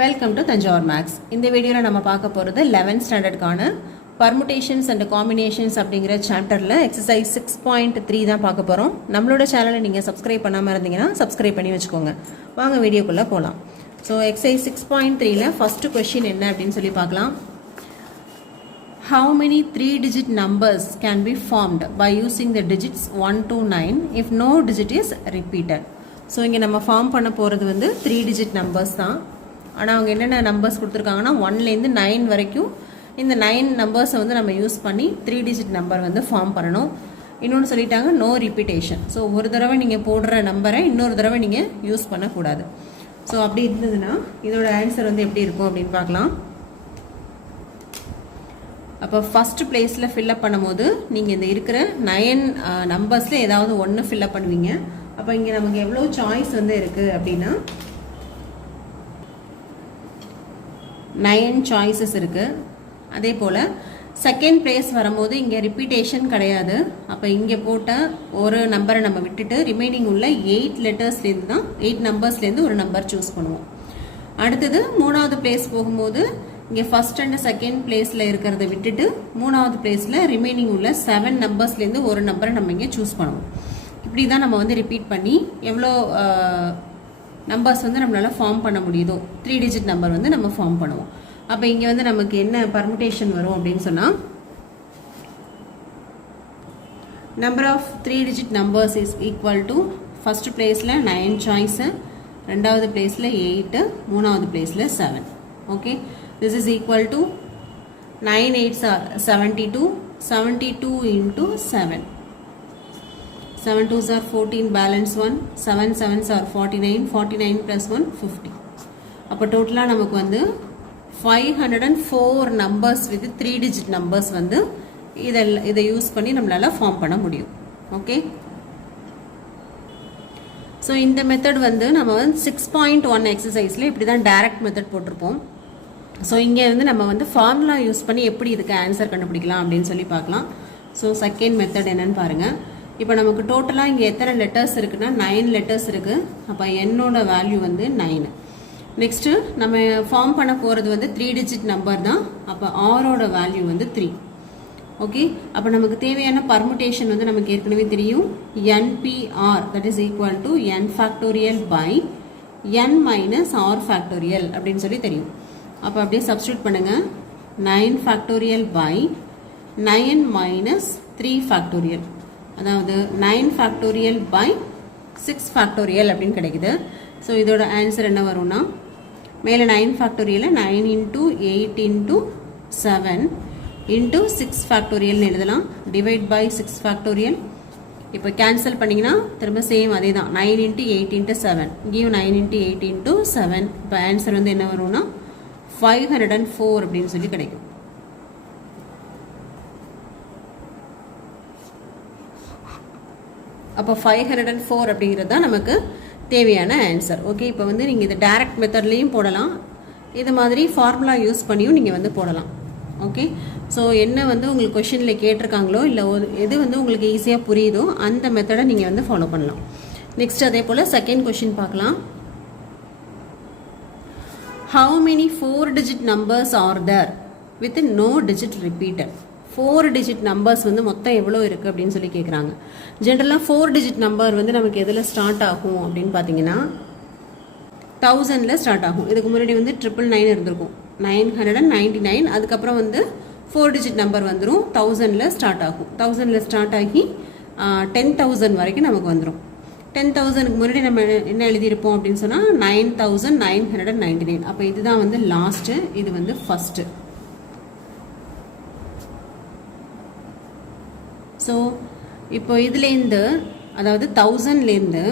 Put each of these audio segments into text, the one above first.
Welcome to Thanjavur maths. இந்த வீடியோவில் நம்ம பார்க்க போகிறது 11th ஸ்டாண்டர்டுக்கான பர்முடேஷன்ஸ் அண்ட் காம்பினேஷன்ஸ் அப்படிங்கிற சாப்டரில் எக்ஸசைஸ் 6.3 தான் பார்க்க போகிறோம். நம்மளோட சேனலை நீங்கள் சப்ஸ்கிரைப் பண்ணாமல் இருந்தீங்கன்னா சப்ஸ்கிரைப் பண்ணி வச்சுக்கோங்க. வாங்க வீடியோக்குள்ளே போகலாம். ஸோ எக்ஸசைஸ் 6.3ல ஃபஸ்ட்டு கொஷின் என்ன அப்படின்னு சொல்லி பார்க்கலாம். How many 3-digit numbers can be formed by using the digits 1 to 9 if no digit is repeated? So இங்கே நம்ம ஃபார்ம் பண்ண போகிறது வந்து 3-digit நம்பர்ஸ் தான். ஆனால் அவங்க என்னென்ன நம்பர்ஸ் கொடுத்துருக்காங்கன்னா 1லேருந்து 9 வரைக்கும் இந்த 9 நம்பர்ஸை வந்து நம்ம யூஸ் பண்ணி 3-digit நம்பர் வந்து ஃபார்ம் பண்ணணும். இன்னொன்று சொல்லிட்டாங்க நோ ரிப்பீட்டேஷன். ஸோ ஒரு தடவை நீங்கள் போடுற நம்பரை இன்னொரு தடவை நீங்கள் யூஸ் பண்ணக்கூடாது. ஸோ அப்படி இருந்ததுன்னா இதோட ஆன்சர் வந்து எப்படி இருக்கும் அப்படின்னு பார்க்கலாம். அப்போ ஃபஸ்ட் பிளேஸில் ஃபில்அப் பண்ணும்போது நீங்கள் இந்த இருக்கிற 9 நம்பர்ஸில் ஏதாவது ஒன்று ஃபில்அப் பண்ணுவீங்க. அப்போ இங்கே நமக்கு எவ்வளோ சாய்ஸ் வந்து இருக்குது அப்படின்னா 9 சாய்ஸஸ் இருக்குது. அதே போல் செகண்ட் பிளேஸ் வரும்போது இங்கே ரிப்பீட்டேஷன் கிடையாது. அப்போ இங்கே போட்ட ஒரு நம்பரை நம்ம விட்டுட்டு ரிமைனிங் உள்ள 8 லெட்டர்ஸ்லேருந்து தான் 8 நம்பர்ஸ்லேருந்து ஒரு நம்பர் சூஸ் பண்ணுவோம். அடுத்தது 3வது பிளேஸ் போகும்போது இங்கே ஃபர்ஸ்ட் அண்ட் செகண்ட் பிளேஸில் இருக்கிறத விட்டுட்டு 3வது பிளேஸில் ரிமைனிங் உள்ள 7 நம்பர்ஸ்லேருந்து ஒரு நம்பரை நம்ம இங்கே சூஸ் பண்ணுவோம். இப்படி தான் நம்ம வந்து ரிப்பீட் பண்ணி எவ்வளோ நம்பர்ஸ் வந்து நம்மளால் ஃபார்ம் பண்ண முடியுதோ 3-digit நம்பர் வந்து நம்ம ஃபார்ம் பண்ணுவோம். அப்போ இங்கே வந்து நமக்கு என்ன பர்முடேஷன் வரும் அப்படின்னு சொன்னால் number of 3-digit numbers is equal to first பிளேஸில் 9 சாய்ஸு, 2வது பிளேஸில் 8, 3வது பிளேஸில் 7. Okay, this is equal to 9 8s are 72, 72 into 7. 7 2s are 14, balance 1, 7 7s are 49, 49 plus 1 50. அப்போ டோட்டலாக நமக்கு வந்து 504 நம்பர்ஸ் வித் 3-digit நம்பர்ஸ் வந்து இதை யூஸ் பண்ணி நம்மளால் ஃபார்ம் பண்ண முடியும். ஓகே, ஸோ இந்த மெத்தட் வந்து நம்ம வந்து 6.1 எக்ஸசைஸில் இப்படி தான் டைரக்ட் மெத்தட் போட்டிருப்போம். ஸோ இங்கே வந்து நம்ம வந்து ஃபார்முலா யூஸ் பண்ணி எப்படி இதுக்கு ஆன்சர் கண்டுபிடிக்கலாம் அப்படின்னு சொல்லி பார்க்கலாம். ஸோ செகண்ட் மெத்தட் என்னன்னு பாருங்கள். இப்போ நமக்கு டோட்டலாக இங்கே எத்தனை லெட்டர்ஸ் இருக்குன்னா 9 லெட்டர்ஸ் இருக்குது. அப்போ என்னோட வேல்யூ வந்து 9. நெக்ஸ்ட்டு நம்ம ஃபார்ம் பண்ண போகிறது வந்து 3-digit நம்பர் தான். அப்போ ஆரோட வேல்யூ வந்து 3. ஓகே, அப்போ நமக்கு தேவையான பர்முடேஷன் வந்து நமக்கு ஏற்கனவே தெரியும். NPR that is equal to n factorial by n minus r factorial அப்படின்னு சொல்லி தெரியும். அப்போ அப்படியே சப்ஸ்டியூட் பண்ணுங்கள். 9 factorial by 9 minus 3 factorial, அதாவது 9 factorial by 6 factorial அப்படின்னு கிடைக்குது. ஸோ இதோட ஆன்சர் என்ன வரும்னா மேலே 9 factorial 9 into 8 into 7 into 6 factorial எழுதலாம். Divide by 6 factorial. இப்போ கேன்சல் பண்ணிங்கன்னா திரும்ப சேம் அதே தான் 9 into 8 into 7 give 9 into 8 into 7. இப்போ ஆன்சர் வந்து என்ன வரும்னா 504 அப்படின்னு சொல்லி கிடைக்கும். அப்போ 504 அப்படிங்கிறது தான் நமக்கு தேவையான ஆன்சர். ஓகே, இப்போ வந்து நீங்கள் இதை டைரக்ட் மெத்தட்லேயும் போடலாம், இது மாதிரி ஃபார்முலா யூஸ் பண்ணியும் நீங்கள் வந்து போடலாம். ஓகே, ஸோ என்ன வந்து உங்களுக்கு கொஷினில் கேட்டிருக்காங்களோ இல்லை எது வந்து உங்களுக்கு ஈஸியாக புரியுதோ அந்த மெத்தடை நீங்கள் வந்து ஃபாலோ பண்ணலாம். நெக்ஸ்ட் அதே போல் செகண்ட் கொஷின் பார்க்கலாம். How many 4-digit numbers are there with no digit repeated? 4-digit numbers வந்து மொத்தம் எவ்வளோ இருக்குது அப்படின்னு சொல்லி கேட்குறாங்க. ஜென்ரலாக 4-digit நம்பர் வந்து நமக்கு எதில் ஸ்டார்ட் ஆகும் அப்படின்னு பார்த்தீங்கன்னா 1000ல் ஸ்டார்ட் ஆகும். இதுக்கு முன்னாடி வந்து 999 இருந்திருக்கும், 999. அதுக்கப்புறம் வந்து 4-digit நம்பர் வந்துடும், 1000ல் ஸ்டார்ட் ஆகும். 1000ல் ஸ்டார்ட் ஆகி 10,000 வரைக்கும் நமக்கு வந்துடும். 10,000க்கு முன்னாடி நம்ம என்ன எழுதியிருப்போம் அப்படின்னு சொன்னால் 9,999. அப்போ இதுதான் வந்து லாஸ்ட்டு, இது வந்து ஃபஸ்ட்டு. ஸோ இப்போ இதுலேருந்து அதாவது 1000லேருந்து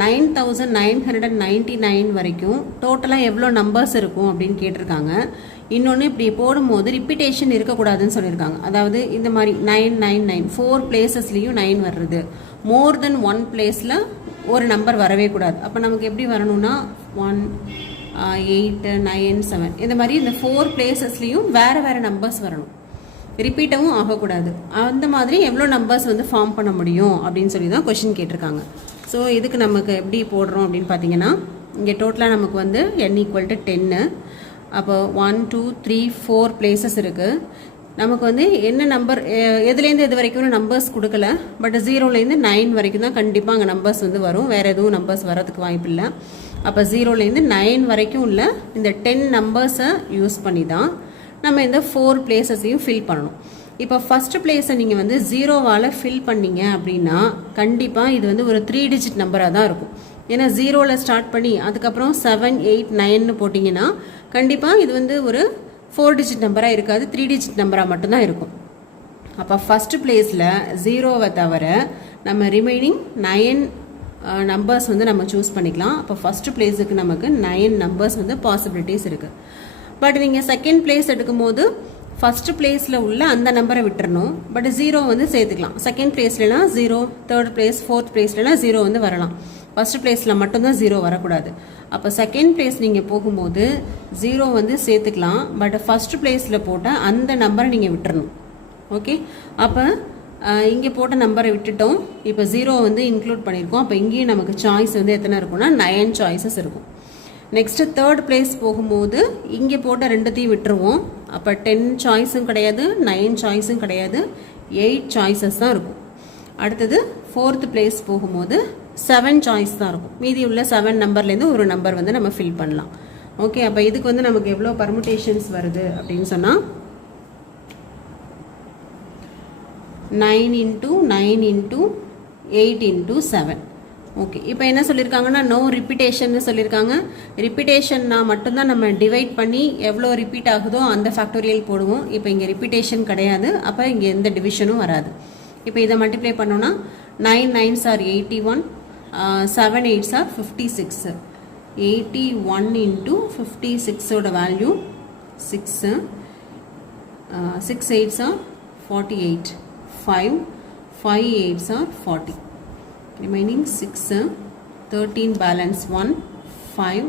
9,999 வரைக்கும் டோட்டலாக எவ்வளோ நம்பர்ஸ் இருக்கும் அப்படின்னு கேட்டிருக்காங்க. இன்னொன்று இப்படி போடும்போது ரிப்பீட்டேஷன் இருக்கக்கூடாதுன்னு சொல்லியிருக்காங்க. அதாவது இந்த மாதிரி 999 4 பிளேசஸ்லேயும் 9 வர்றது, மோர் தென் 1 பிளேஸில் ஒரு நம்பர் வரவே கூடாது. அப்போ நமக்கு எப்படி வரணும்னா 1 8 9 7 இந்த மாதிரி இந்த 4 பிளேசஸ்லேயும் வேறு வேறு நம்பர்ஸ் வரணும், ரிப்பீட்டவும் ஆகக்கூடாது. அந்த மாதிரி எவ்வளோ நம்பர்ஸ் வந்து ஃபார்ம் பண்ண முடியும் அப்படின்னு சொல்லி தான் கொஷின் கேட்டிருக்காங்க. ஸோ இதுக்கு நமக்கு எப்படி போடுறோம் அப்படின்னு பார்த்தீங்கன்னா இங்கே டோட்டலாக நமக்கு வந்து n ஈக்குவல் டு 10. அப்போ 1 2 3 4 பிளேசஸ் இருக்குது. நமக்கு வந்து என்ன நம்பர் எதுலேருந்து எது வரைக்கும் நம்பர்ஸ் கொடுக்கல, பட் 0லேருந்து 9 வரைக்கும் தான் கண்டிப்பாக அங்கே நம்பர்ஸ் வந்து வரும். வேறு எதுவும் நம்பர்ஸ் வரதுக்கு வாய்ப்பு இல்லை. அப்போ 0லேருந்து 9 வரைக்கும் உள்ள இந்த 10 நம்பர்ஸை யூஸ் பண்ணி தான் நம்ம இந்த 4 பிளேசஸையும் ஃபில் பண்ணணும். இப்போ ஃபஸ்ட்டு பிளேஸை நீங்கள் வந்து 0வால் ஃபில் பண்ணீங்க அப்படின்னா கண்டிப்பாக இது வந்து ஒரு 3 டிஜிட் நம்பராக தான் இருக்கும். ஏன்னா 0ல் ஸ்டார்ட் பண்ணி அதுக்கப்புறம் 7 8 9னு போட்டிங்கன்னா கண்டிப்பாக இது வந்து ஒரு 4 டிஜிட் நம்பராக இருக்காது, 3 டிஜிட் நம்பராக மட்டும்தான் இருக்கும். அப்போ ஃபஸ்ட்டு பிளேஸில் 0வை தவிர நம்ம ரிமைனிங் 9 நம்பர்ஸ் வந்து நம்ம சூஸ் பண்ணிக்கலாம். அப்போ ஃபஸ்ட்டு பிளேஸுக்கு நமக்கு 9 நம்பர்ஸ் வந்து பாசிபிலிட்டிஸ் இருக்குது. பட் நீங்கள் செகண்ட் பிளேஸ் எடுக்கும்போது ஃபஸ்ட்டு பிளேஸில் உள்ள அந்த நம்பரை விட்டுறணும், பட் 0 வந்து சேர்த்துக்கலாம். செகண்ட் பிளேஸ்லாம் 0, தேர்ட் பிளேஸ், ஃபோர்த் பிளேஸ்லாம் 0 வந்து வரலாம். ஃபஸ்ட்டு பிளேஸில் மட்டும்தான் 0 வரக்கூடாது. அப்போ செகண்ட் பிளேஸ் நீங்கள் போகும்போது 0 வந்து சேர்த்துக்கலாம், பட் ஃபஸ்ட்டு பிளேஸில் போட்ட அந்த நம்பரை நீங்கள் விட்டுறணும். ஓகே, அப்போ இங்கே போட்ட நம்பரை விட்டுட்டோம். இப்போ 0 வந்து இன்க்ளூட் பண்ணியிருக்கோம். அப்போ இங்கேயும் நமக்கு சாய்ஸ் வந்து எத்தனை இருக்குன்னா 9 சாய்ஸஸ் இருக்கும். நெக்ஸ்ட்டு தேர்ட் பிளேஸ் போகும்போது இங்கே போட்ட ரெண்டுத்தையும் விட்டுருவோம். அப்போ 10 சாய்ஸும் கிடையாது, 9 சாய்ஸும் கிடையாது, 8 சாய்ஸஸ் தான் இருக்கும். அடுத்தது ஃபோர்த் பிளேஸ் போகும்போது 7 சாய்ஸ் தான் இருக்கும். மீதி உள்ள 7 நம்பர்லேருந்து ஒரு நம்பர் வந்து நம்ம ஃபில் பண்ணலாம். ஓகே, அப்போ இதுக்கு வந்து நமக்கு எவ்வளோ பர்முடேஷன்ஸ் வருது அப்படின்னு சொன்னால் 9 × 9 × 8 × 7. ஓகே, இப்போ என்ன சொல்லியிருக்காங்கன்னா நோ ரிப்பீட்டேஷன் சொல்லியிருக்காங்க. ரிப்பீட்டேஷன்னா மட்டும்தான் நம்ம டிவைட் பண்ணி எவ்வளோ ரிப்பீட் ஆகுதோ அந்த ஃபேக்டோரியல் போடுவோம். இப்போ இங்கே ரிப்பீட்டேஷன் கிடையாது, அப்போ இங்கே எந்த டிவிஷனும் வராது. இப்போ இதை மல்டிப்ளை பண்ணோன்னா 9 9s are 81, 7 8s are 56. 81 × 56ஓட value 6, 6 8s are 48, 5 8s are 40. Remaining 6, 13 balance 1, 5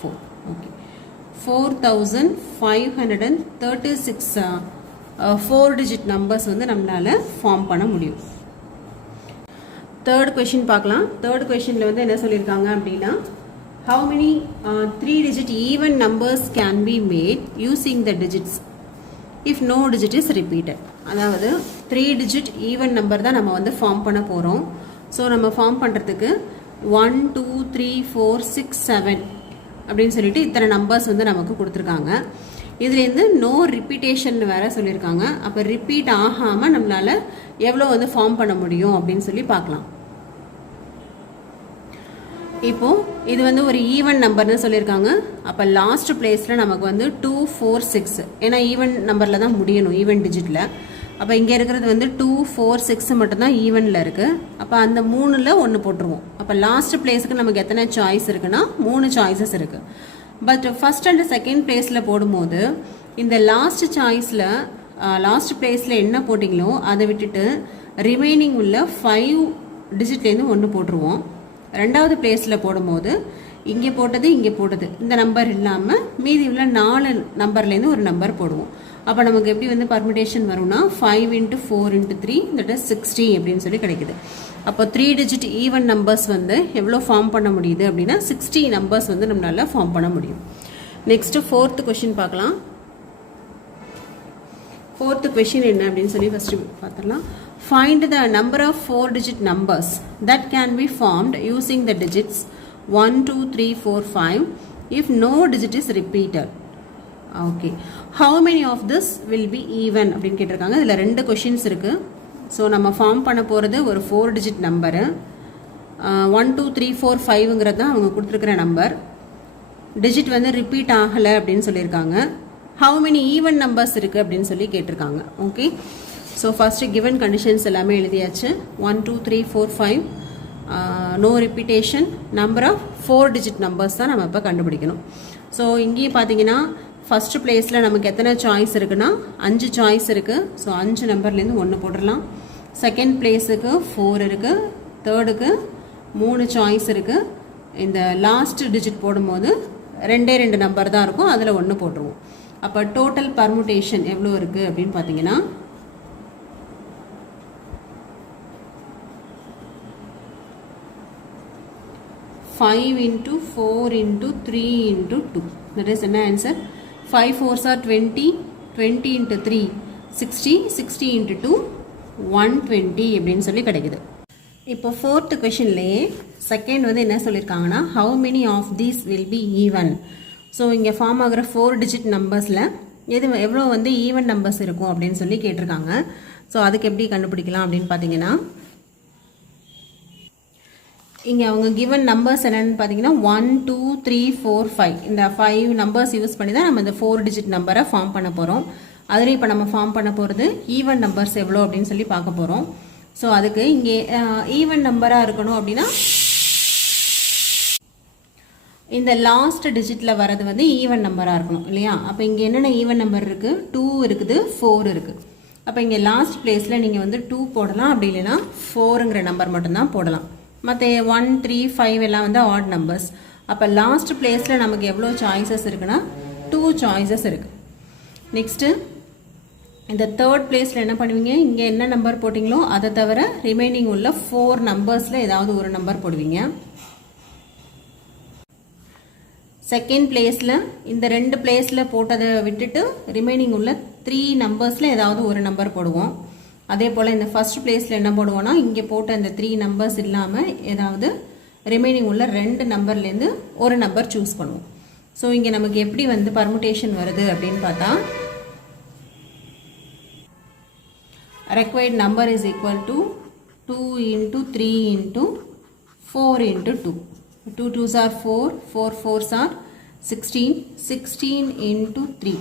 4. Okay, 4536 4 digit numbers வந்து நம்மளால ஃபார்ம் பண்ண முடியும். தேர்ட் கொஸ்டின் பார்க்கலாம். தேர்ட் கொஸ்டின்ல வந்து என்ன சொல்லியிருக்காங்க அப்படின்னா how many 3 digit even numbers can be made using the digits if no digit is repeated. அதாவது 3 digit even number தான் நம்ம வந்து ஃபார்ம் பண்ண போகிறோம். ஸோ நம்ம ஃபார்ம் பண்ணுறதுக்கு 1 2 3 4 6 7 அப்படின்னு சொல்லிட்டு இத்தனை நம்பர்ஸ் வந்து நமக்கு கொடுத்துருக்காங்க. இதுலேருந்து நோ ரிப்பீட்டேஷன் வேற சொல்லியிருக்காங்க. அப்போ ரிப்பீட் ஆகாமல் நம்மளால் எவ்வளோ வந்து ஃபார்ம் பண்ண முடியும் அப்படின்னு சொல்லி பார்க்கலாம். இப்போது இது வந்து ஒரு ஈவன் நம்பர்னு சொல்லியிருக்காங்க. அப்போ லாஸ்ட் பிளேஸில் நமக்கு வந்து 2 4 6, ஏன்னா ஈவன் நம்பரில் தான் முடியணும், ஈவன் டிஜிட்டில். அப்போ இங்கே இருக்கிறது வந்து 2 4 6 மட்டும்தான் ஈவனில் இருக்குது. அப்போ அந்த 3ல் 1 போட்டுருவோம். அப்போ லாஸ்ட் பிளேஸுக்கு நமக்கு எத்தனை சாய்ஸ் இருக்குன்னா 3 சாய்ஸஸ் இருக்குது. பட் ஃபர்ஸ்ட் அண்ட் செகண்ட் பிளேஸில் போடும்போது இந்த லாஸ்ட் சாய்ஸில் லாஸ்ட் பிளேஸில் என்ன போட்டிங்களோ அதை விட்டுட்டு ரிமைனிங் உள்ள 5 டிஜிட்லேருந்து 1 போட்டுருவோம். ரெண்டாவது பிளேஸில் போடும்போது இங்கே போட்டது இங்கே போட்டது இந்த நம்பர் இல்லாமல் மீதி உள்ள 4 நம்பர்லேருந்து ஒரு நம்பர் போடுவோம். அப்போ நமக்கு எப்படி வந்து பர்முடேஷன் வரும்னா 5 × 4 × 3 தட் இஸ் 60 அப்படின்னு சொல்லி கிடைக்குது. அப்போ 3 டிஜிட் ஈவன் நம்பர்ஸ் வந்து எவ்வளோ ஃபார்ம் பண்ண முடியுது அப்படின்னா 60 நம்பர்ஸ் வந்து நம்மளால ஃபார்ம் பண்ண முடியும். நெக்ஸ்ட்டு ஃபோர்த் கொஸ்டின் பார்க்கலாம். ஃபோர்த் கொஸ்டின் என்ன அப்படின்னு சொல்லி ஃபஸ்ட்டு பார்த்துடலாம். Find the number of 4 digit numbers that can be formed using the digits 1 2 3 4 5 if no digit is repeated. Okay, how many of this will be even அப்படின்னு கேட்டிருக்காங்க. இதில் 2 questions இருக்குது. So நம்ம form பண்ண போகிறது ஒரு 4 டிஜிட் நம்பரு. 1 2 3 4 5ங்கிறது தான் அவங்க கொடுத்துருக்குற நம்பர். டிஜிட் வந்து ரிப்பீட் ஆகலை அப்படின்னு சொல்லியிருக்காங்க. ஹவு மெனி ஈவன் நம்பர்ஸ் இருக்குது அப்படின்னு சொல்லி கேட்டிருக்காங்க. Okay, so first given conditions எல்லாமே எழுதியாச்சு. 1 2 3 4 5 no repetition, number of 4 digit numbers தான் நம்ம இப்போ கண்டுபிடிக்கணும். ஸோ இங்கேயும் பார்த்தீங்கன்னா ஃபஸ்ட்டு பிளேஸில் நமக்கு எத்தனை சாய்ஸ் இருக்குன்னா 5 சாய்ஸ் இருக்குது. ஸோ 5 நம்பர்லேருந்து 1 போட்டுடலாம். செகண்ட் பிளேஸுக்கு 4 இருக்குது, தேர்டுக்கு 3 சாய்ஸ் இருக்குது. இந்த லாஸ்ட் டிஜிட் போடும்போது 2 நம்பர் தான் இருக்கும், அதில் 1 போட்டுருவோம். அப்போ டோட்டல் பர்முடேஷன் எவ்வளோ இருக்குது அப்படின்னு பார்த்தீங்கன்னா 5 5 into 4 into 3 into 2. That is என்ன answer? 5 4s are 20, 20 into 3 60, 60 into 2 120 அப்படின்னு சொல்லி கிடைக்குது. இப்போ fourth questionலயே செகண்ட் வந்து என்ன சொல்லியிருக்காங்கன்னா how many of these will be even. So இங்கே ஃபார்ம் ஆகிற 4 digit நம்பர்ஸில் எவ்வளோ வந்து ஈவன் நம்பர்ஸ் இருக்கும் அப்படின்னு சொல்லி கேட்டிருக்காங்க. ஸோ அதுக்கு எப்படி கண்டுபிடிக்கலாம் அப்படின்னு பார்த்தீங்கன்னா இங்கே அவங்க கிவன் நம்பர்ஸ் என்னென்னு பார்த்தீங்கன்னா 1 2 3 4 5 இந்த 5 நம்பர்ஸ் யூஸ் பண்ணி தான் நம்ம இந்த 4 டிஜிட் நம்பரை ஃபார்ம் பண்ண போகிறோம். அதில் இப்போ நம்ம ஃபார்ம் பண்ண போகிறது ஈவன் நம்பர்ஸ் எவ்வளோ அப்படின்னு சொல்லி பார்க்க போகிறோம். ஸோ அதுக்கு இங்கே ஈவன் நம்பராக இருக்கணும் அப்படின்னா இந்த லாஸ்ட் டிஜிட்டில் வரது வந்து ஈவன் நம்பராக இருக்கணும் இல்லையா. அப்போ இங்கே என்னென்ன ஈவன் நம்பர் இருக்குது? 2 இருக்குது, 4 இருக்குது. அப்போ இங்கே லாஸ்ட் பிளேஸில் நீங்கள் வந்து 2 போடலாம், அப்படி இல்லைன்னா 4ங்கிற நம்பர் மட்டும்தான் போடலாம். மற்ற 1 3 5 எல்லாம் வந்து ஆட் நம்பர்ஸ். அப்போ லாஸ்ட் பிளேஸில் நமக்கு எவ்வளோ சாய்ஸஸ் இருக்குன்னா 2 சாய்ஸஸ் இருக்குது. நெக்ஸ்ட்டு இந்த தேர்ட் பிளேஸில் என்ன பண்ணுவீங்க? இங்கே என்ன நம்பர் போட்டிங்களோ அதை தவிர ரிமைனிங் உள்ள 4 நம்பர்ஸில் ஏதாவது ஒரு நம்பர் போடுவீங்க. செகண்ட் பிளேஸில் இந்த 2 பிளேஸில் போட்டதை விட்டுட்டு ரிமைனிங் உள்ள 3 நம்பர்ஸில் ஏதாவது ஒரு நம்பர் போடுவோம். அதே போல் இந்த ஃபர்ஸ்ட் பிளேஸில் என்ன போடுவோன்னா இங்கே போட்ட இந்த 3 நம்பர்ஸ் இல்லாமல் ஏதாவது ரிமைனிங் உள்ள 2 நம்பர்லேருந்து ஒரு நம்பர் சூஸ் பண்ணுவோம். ஸோ இங்கே நமக்கு எப்படி வந்து பர்முடேஷன் வருது அப்படின்னு பார்த்தா required number is equal to 2 into 3 into 4 into 2. 2 2s are 4, 4 4s are 16, 16 into 3.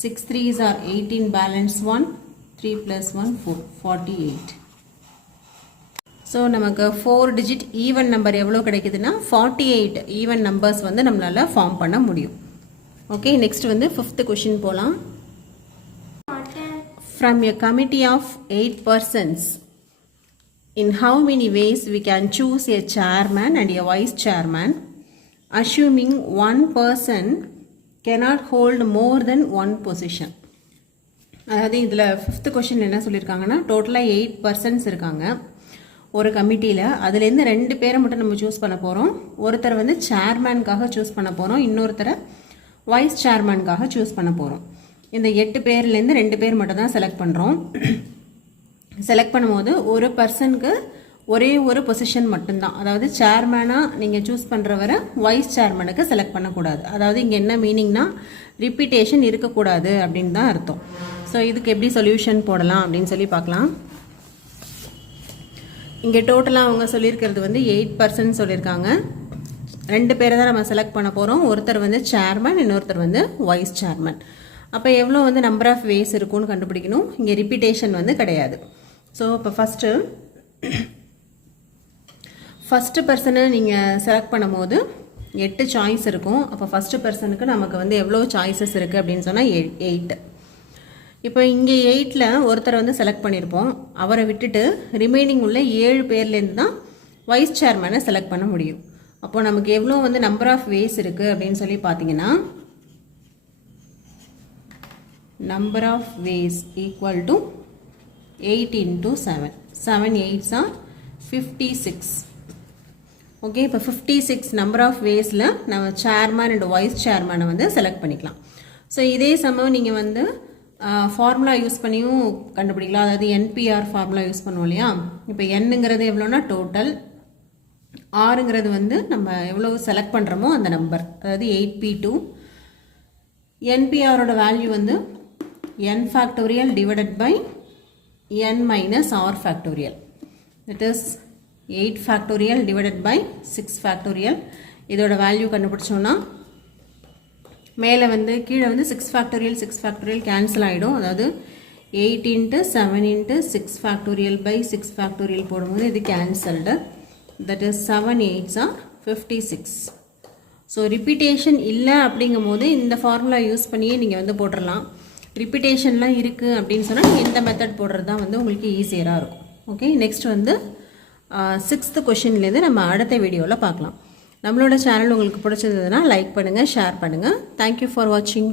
6 3s are 18, balance 1, 3 plus 1 4, 48. So நமக்கு 4 டிஜிட் ஈவன் நம்பர் எவ்வளோ கிடைக்குதுன்னா 48 ஈவன் நம்பர்ஸ் வந்து நம்மளால் ஃபார்ம் பண்ண முடியும். ஓகே, நெக்ஸ்ட் வந்து 5th கொஷின் போகலாம். From a committee of 8 persons, in how many ways we can choose a chairman and a vice chairman, assuming one person cannot hold more than one position. அதாவது இதில் 5th question என்ன சொல்லியிருக்காங்கன்னா டோட்டலாக 8 persons இருக்காங்க ஒரு கமிட்டியில். அதுலேருந்து 2 பேரை மட்டும் நம்ம சூஸ் பண்ண போகிறோம். ஒருத்தர் வந்து சேர்மேனுக்காக சூஸ் பண்ண போகிறோம், இன்னொருத்தரை வைஸ் சேர்மேனுக்காக சூஸ் பண்ண போகிறோம். இந்த 8 பேர்லேருந்து 2 பேர் மட்டும் தான் செலக்ட் பண்ணுறோம். செலக்ட் பண்ணும்போது ஒரு பர்சனுக்கு ஒரே ஒரு பொசிஷன் மட்டும்தான். அதாவது சேர்மேனாக நீங்கள் சூஸ் பண்ணுறவரை வைஸ் சேர்மனுக்கு செலக்ட் பண்ணக்கூடாது. அதாவது இங்கே என்ன மீனிங்னா ரிப்பீட்டேஷன் இருக்கக்கூடாது அப்படின்னு தான் அர்த்தம். ஸோ இதுக்கு எப்படி சொல்யூஷன் போடலாம் அப்படின்னு சொல்லி பார்க்கலாம். இங்கே டோட்டலாக அவங்க சொல்லியிருக்கிறது வந்து 8 பர்சன்ட் சொல்லியிருக்காங்க. 2 பேரை தான் நம்ம செலக்ட் பண்ண போகிறோம். ஒருத்தர் வந்து சேர்மன், இன்னொருத்தர் வந்து வைஸ் சேர்மன். அப்போ எவ்வளோ வந்து நம்பர் ஆஃப் வேஸ் இருக்கும்னு கண்டுபிடிக்கணும். இங்கே ரிப்பீட்டேஷன் வந்து கிடையாது. ஸோ இப்போ ஃபஸ்ட்டு பர்சனை நீங்கள் செலக்ட் பண்ணும்போது 8 சாய்ஸ் இருக்கும். அப்போ ஃபஸ்ட்டு பர்சனுக்கு நமக்கு வந்து எவ்வளோ சாய்ஸஸ் இருக்குது அப்படின்னு சொன்னால் 8. இப்போ இங்கே 8ல் ஒருத்தரை வந்து செலக்ட் பண்ணியிருப்போம். அவரை விட்டுட்டு ரிமைனிங் உள்ள 7 பேர்லேருந்து தான் வைஸ் சேர்மனை செலக்ட் பண்ண முடியும். அப்போது நமக்கு எவ்வளோ வந்து நம்பர் ஆஃப் வேஸ் இருக்குது அப்படின்னு சொல்லி பார்த்தீங்கன்னா number of ways equal to 8 into 7. 7 8s are 56. Okay, இப்போ 56 நம்பர் ஆஃப் வேஸில் நம்ம சேர்மன் அண்ட் வைஸ் சேர்மனை வந்து செலக்ட் பண்ணிக்கலாம். ஸோ இதே சமயம் நீங்கள் வந்து ஃபார்முலா யூஸ் பண்ணியும் கண்டுபிடிக்கலாம். அதாவது என்பிஆர் ஃபார்முலா யூஸ் பண்ணுவோம் இல்லையா. இப்போ என்னங்கிறது எவ்வளோனா டோட்டல், ஆறுங்கிறது வந்து நம்ம எவ்வளோ செலக்ட் பண்ணுறோமோ அந்த நம்பர், அதாவது 8p2. என்பிஆரோட வேல்யூ வந்து n factorial divided by n minus r factorial. That is 8 factorial divided by 6 factorial. இதோட வேல்யூ கண்டுபிடிச்சோன்னா மேலே வந்து கீழே வந்து 6 factorial கேன்சல் ஆகிடும். அதாவது 8 into 7 into 6 factorial by 6 factorial போடும்போது இது cancelled. That is 7 8s are 56. So repetition இல்லை அப்படிங்கும் போது இந்த ஃபார்முலா யூஸ் பண்ணியே நீங்கள் வந்து போட்டுடலாம். ரிப்பீட்டேஷன்லாம் இருக்குது அப்படின்னு சொன்னால் நீங்கள் இந்த மெத்தட் போடுறது தான் வந்து உங்களுக்கு ஈஸியராக இருக்கும். ஓகே, நெக்ஸ்ட் வந்து 6th கொஷின்லேருந்து நம்ம அடுத்த வீடியோவில் பார்க்கலாம். நம்மளோட சேனல் உங்களுக்கு பிடிச்சிருந்ததுன்னா லைக் பண்ணுங்கள், ஷேர் பண்ணுங்கள். தேங்க்யூ ஃபார் வாட்சிங்.